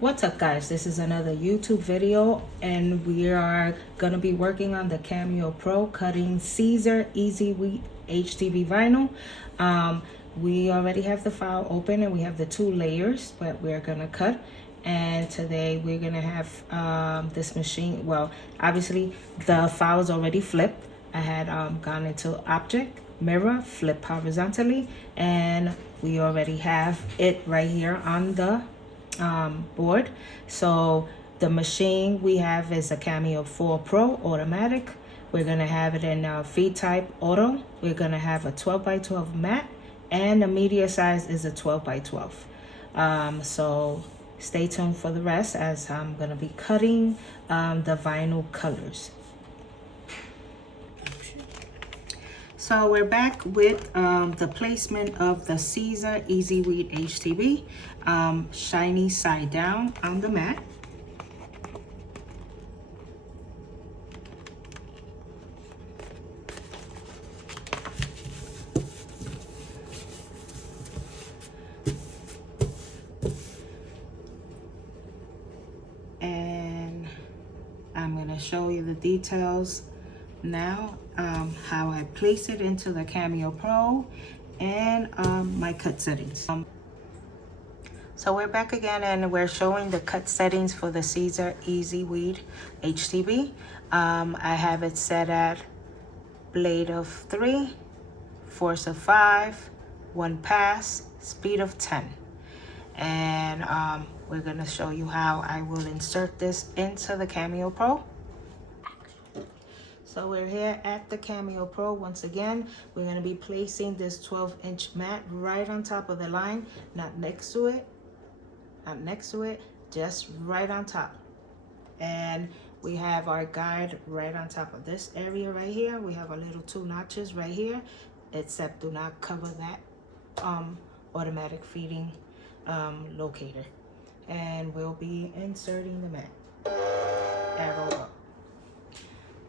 What's up, guys? This is another YouTube video, and we are gonna be working on the Cameo Pro cutting Siser Easyweed HTV vinyl. We already have the file open and we have the 2 layers that we're gonna cut. And today we're gonna have this machine. Well, obviously the file is already flipped. I had gone into object, mirror, flip horizontally, and we already have it right here on the board. So the machine we have is a Cameo 4 Pro automatic. We're gonna have it in feed type auto. We're gonna have a 12x12 mat, and the media size is a 12x12. So stay tuned for the rest as I'm gonna be cutting the vinyl colors. So we're back with the placement of the Siser Easyweed HTV, shiny side down on the mat. And I'm going to show you the details now, how I place it into the Cameo Pro and my cut settings. So we're back again and we're showing the cut settings for the Siser Easyweed HTV. I have it set at blade of 3, force of 5, 1 pass, speed of 10. And we're gonna show you how I will insert this into the Cameo Pro. So we're here at the Cameo Pro. Once again, we're gonna be placing this 12-inch mat right on top of the line, not next to it, just right on top. And we have our guide right on top of this area right here. We have our little 2 notches right here, except do not cover that automatic feeding locator. And we'll be inserting the mat, arrow up.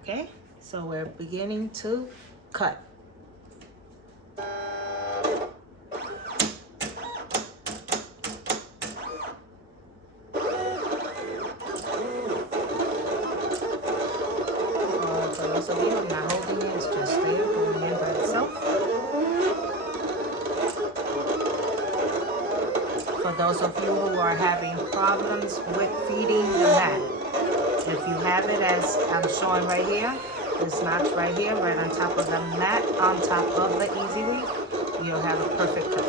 Okay, so we're beginning to cut. For those of you, I'm not holding it, it's just straight up going in by itself. For those of you who are having problems with feeding the mat, if you have it as I'm showing right here, this notch right here, right on top of the mat, on top of the Easyweed, you'll have a perfect cut.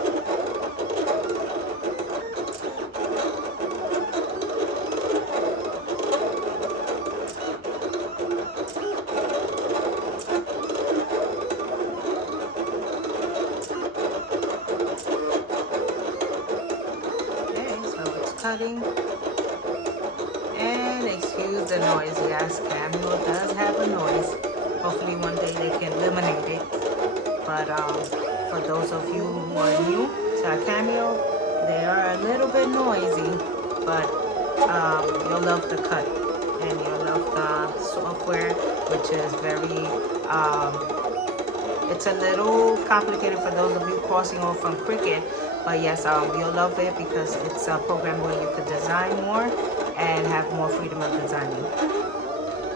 Okay, so it's cutting. And excuse the noise, yes, Cameo does have a noise. Hopefully one day they can eliminate it. But for those of you who are new to Cameo, they are a little bit noisy, but you'll love the cut and you'll love the software, which is very, it's a little complicated for those of you crossing over from Cricut. But yes, you'll love it because it's a program where you could design more and have more freedom of designing.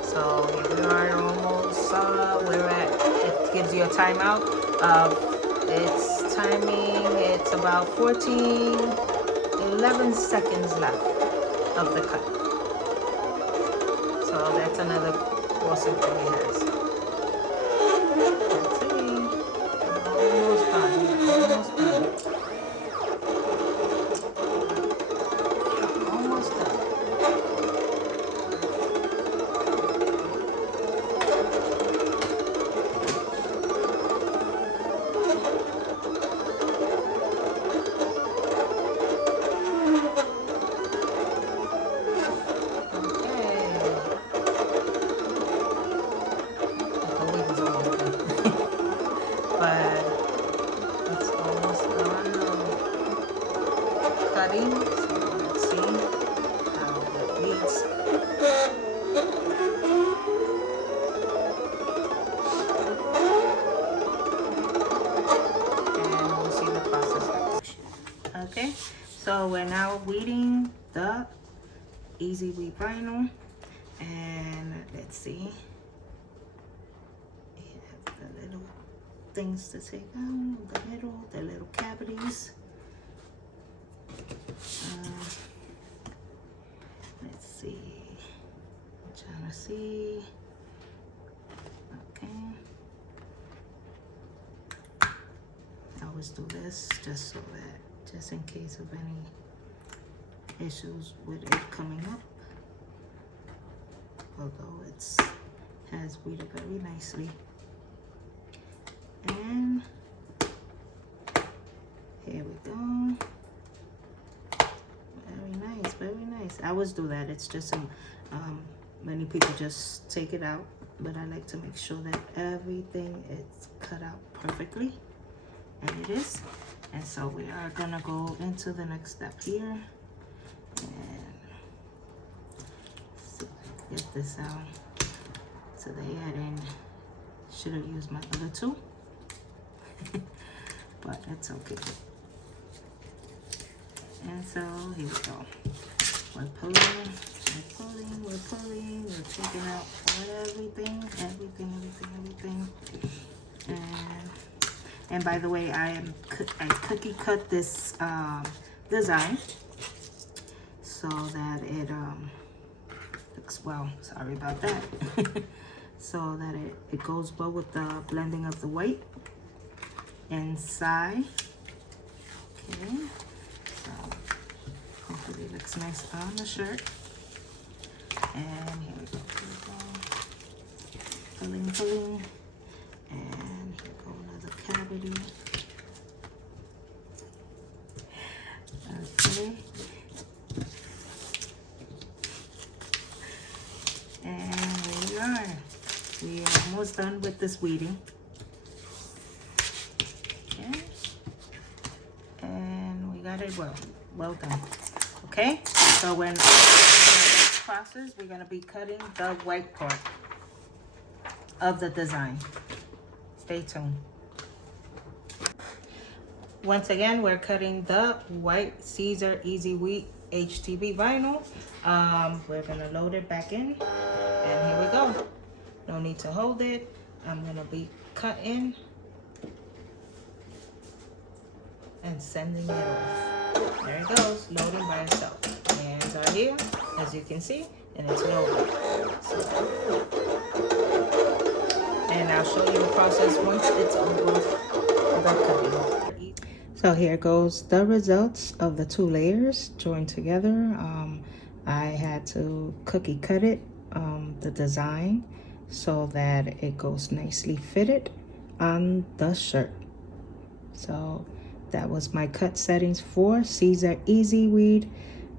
So here we are almost we're at, it gives you a timeout of, it's timing, it's about 11 seconds left of the cut. So that's another awesome thing it has. Let's see, almost done, almost done. Cutting, so let's see how it reads. And we'll see the process. Okay, so we're now weeding the Easyweed vinyl. And let's see, you have the little things to take out, the middle, the little cavities. Let's see, I'm trying to see. Okay, I always do this just so that, just in case of any issues with it coming up. Although it's has weeded very nicely. And here we go. Very nice, very nice. I always do that. It's just some many people just take it out, but I like to make sure that everything is cut out perfectly, and it is. And so we are gonna go into the next step here and get this out. Today I should have used my other two, but it's okay. And so here we go. We're pulling, we're taking out everything. And by the way, I cookie cut this design so that it looks well. Sorry about that. So that it goes well with the blending of the white inside. Okay. So hopefully it looks nice on the shirt. And here we go. Pulling. And here we go, another cavity. Okay. And here we are. We are almost done with this weeding. Okay. And we got it well done. Okay, so when the next process, we're gonna be cutting the white part of the design. Stay tuned. Once again, we're cutting the white Siser Easyweed HTV vinyl. We're gonna load it back in, and here we go. No need to hold it. I'm gonna be cutting and sending it off. There it goes, loading by itself. My hands are here, as you can see, and it's loaded. And I'll show you the process once it's over the cutting. So here goes the results of the two layers joined together. I had to cookie cut it, the design, so that it goes nicely fitted on the shirt. So that was my cut settings for Siser Easyweed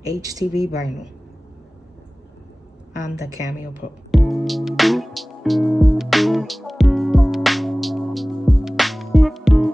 HTV vinyl on the Cameo Pro.